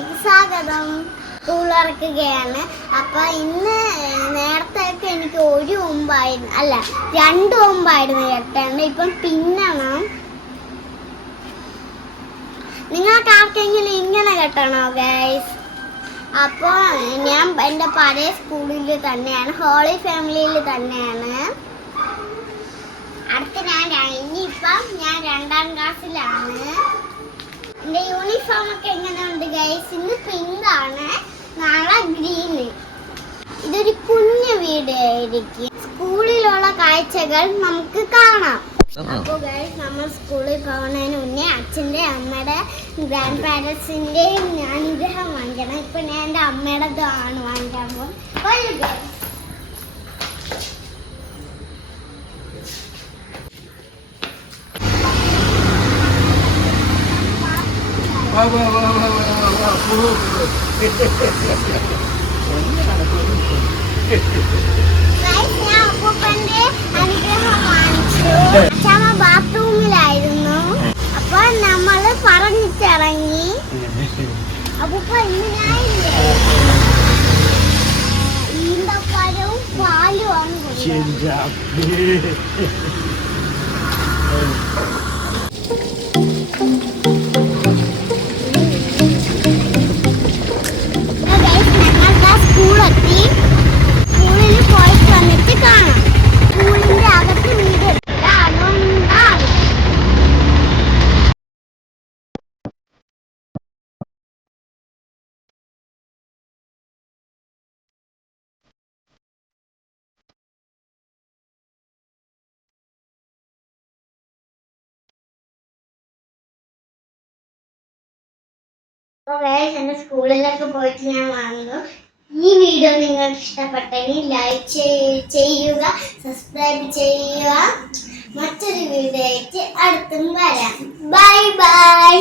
വീഡിയോയിലേക്ക് സ്വാഗതം. സ്കൂൾ തുറക്കുകയാണ്. അപ്പൊ ഇന്ന് നേരത്തെ എനിക്ക് ഒരു മുമ്പായിരുന്നു, അല്ല 2 മുമ്പായിരുന്നു കെട്ടേണ്ടത്. ഇപ്പം പിന്നണം. നിങ്ങൾക്ക് ആർക്കെങ്കിലും ഇങ്ങനെ കെട്ടണോ ഗൈസ്? അപ്പോൾ ഞാൻ എൻ്റെ പഴയ സ്കൂളിൽ തന്നെയാണ്, ഹോളി ഫാമിലിയിൽ തന്നെയാണ്. ഇനിയിപ്പം ഞാൻ 2ാം ക്ലാസ്സിലാണ്. എൻ്റെ യൂണിഫോം ഒക്കെ എങ്ങനെയുണ്ട് ഗൈസ്? ഇന്ന് പിങ്കാണ്, നാളെ ഗ്രീന്. ഇതൊരു കുഞ്ഞു വീഡിയോ ആയിരിക്കും. സ്കൂളിലുള്ള കാഴ്ചകൾ നമുക്ക് കാണാം. അപ്പോൾ ഗൈസ്, നമ്മൾ സ്കൂളിൽ പോകുന്നതിന് മുന്നേ അച്ഛൻ്റെ അമ്മയുടെ ഗ്രാൻഡ് പാരൻസിൻ്റെയും അനുഗ്രഹം വാങ്ങിക്കണം. ഇപ്പം ഞാൻ എൻ്റെ അമ്മയുടെ ആണ് വാങ്ങിക്കാൻ പോകും. ഞാൻ അപ്പൂപ്പന്റെ അനുഗ്രഹം വാങ്ങിച്ചു. അച്ഛമ്മ ബാത്റൂമിലായിരുന്നു. അപ്പൊ നമ്മള് പറഞ്ഞിട്ടിറങ്ങി. അപ്പൂപ്പ ഇന്ന് ഞാനില്ലേ ഈന്തപ്പഴവും പാലുമാണ് കൊടുക്കുന്നത്. സ്കൂളിൽ പോയിട്ട് വന്നിട്ട് കാണാം. സ്കൂളിന്റെ അകത്ത് വീട് അതുകൊണ്ടാണ്. എന്റെ സ്കൂളിലൊക്കെ പോയിട്ട് ഞാൻ വന്നു. ഈ വീഡിയോ നിങ്ങൾക്ക് ഇഷ്ടപ്പെട്ടെങ്കിൽ ലൈക്ക് ചെയ്യുക, സബ്സ്ക്രൈബ് ചെയ്യുക. മറ്റൊരു വീഡിയോ ആയിട്ട് അടുത്തും വരാം. Bye bye.